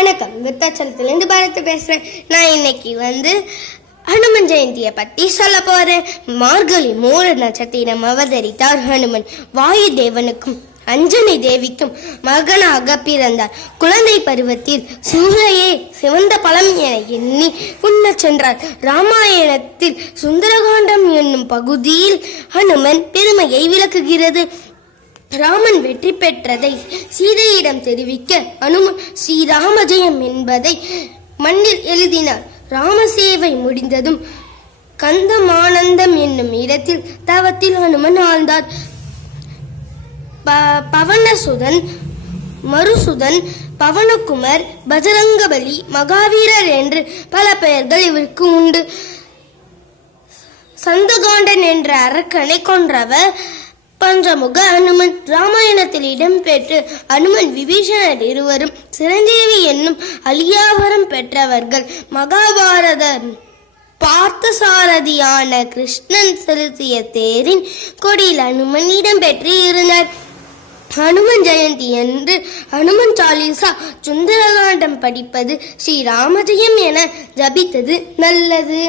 வணக்கம். விருத்தாச்சலத்துலேருந்து பாரத் பேசுகிறேன் நான் இன்னைக்கு வந்து ஹனுமன் ஜெயந்தியை பற்றி சொல்ல போகிறேன் மார்கழி மூல நட்சத்திரம் அவதரித்தார் ஹனுமன். வாயு தேவனுக்கும் அஞ்சனி தேவிக்கும் மகனாக பிறந்தார். குழந்தை பருவத்தில் சூளையே சிவந்த பழம் என எண்ணி உண்ணச் சென்றார். ராமாயணத்தில் சுந்தரகாண்டம் என்னும் பகுதியில் ஹனுமன் பெருமையை விளக்குகிறது. ராமன் வெற்றி பெற்றதை சீதையிடம் தெரிவிக்க அனுமன் ஸ்ரீராம ஜெயம் என்பதை மண்ணில் எழுதினார். ராமசேவை முடிந்ததும் கந்தமானந்தம் என்னும் இடத்தில் தவத்தில் அனுமன் ஆழ்ந்தார். ப- பவனசுதன் மருசுதன் பவனகுமர் பஜரங்கபலி மகாவீரர் என்று பல பெயர்கள் இவருக்கு உண்டு. சந்தகாண்டன் என்ற அரக்கனை கொன்றவர் பஞ்சமுக அனுமன் ராமாயணத்தில் இடம்பெற்று அனுமன் விபீஷணர் இருவரும் சிரஞ்சீவி என்னும் அலியாவரம் பெற்றவர்கள். மகாபாரத பார்த்தசாரதியான கிருஷ்ணன் செலுத்திய தேரின் கொடியில் அனுமன் இடம்பெற்று இருந்தார். ஹனுமன் ஜெயந்தி என்று ஹனுமன் சாலிசா சுந்தரகாண்டம் படிப்பது ஸ்ரீ ராமஜெயம் என ஜபித்தது நல்லது.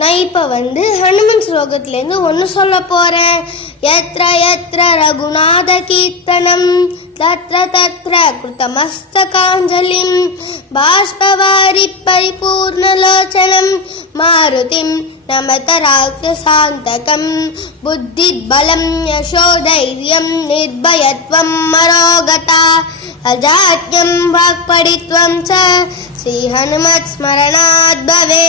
நான் இப்போ வந்து ஹனுமன் ஸ்லோகத்துலேருந்து ஒன்று சொல்ல போகிறேன் எத்ர எத்ர ரகுநாத கீர்த்தனம். தத்ர தத்ர கிருத்தமஸ்தகாஞ்சலிம் பாஷ்பவாரி பரிபூர்ணலோச்சனம் மாருதிம் நமத ராட்சசாந்தகம் புத்திபலம் யசோதைரியம் நிர்பயத்வம் மரோகதா. அஜாத்யம் வாக்படித்வம் ச. ஸ்ரீ ஹனுமத் ஸ்மரணாத் பவே.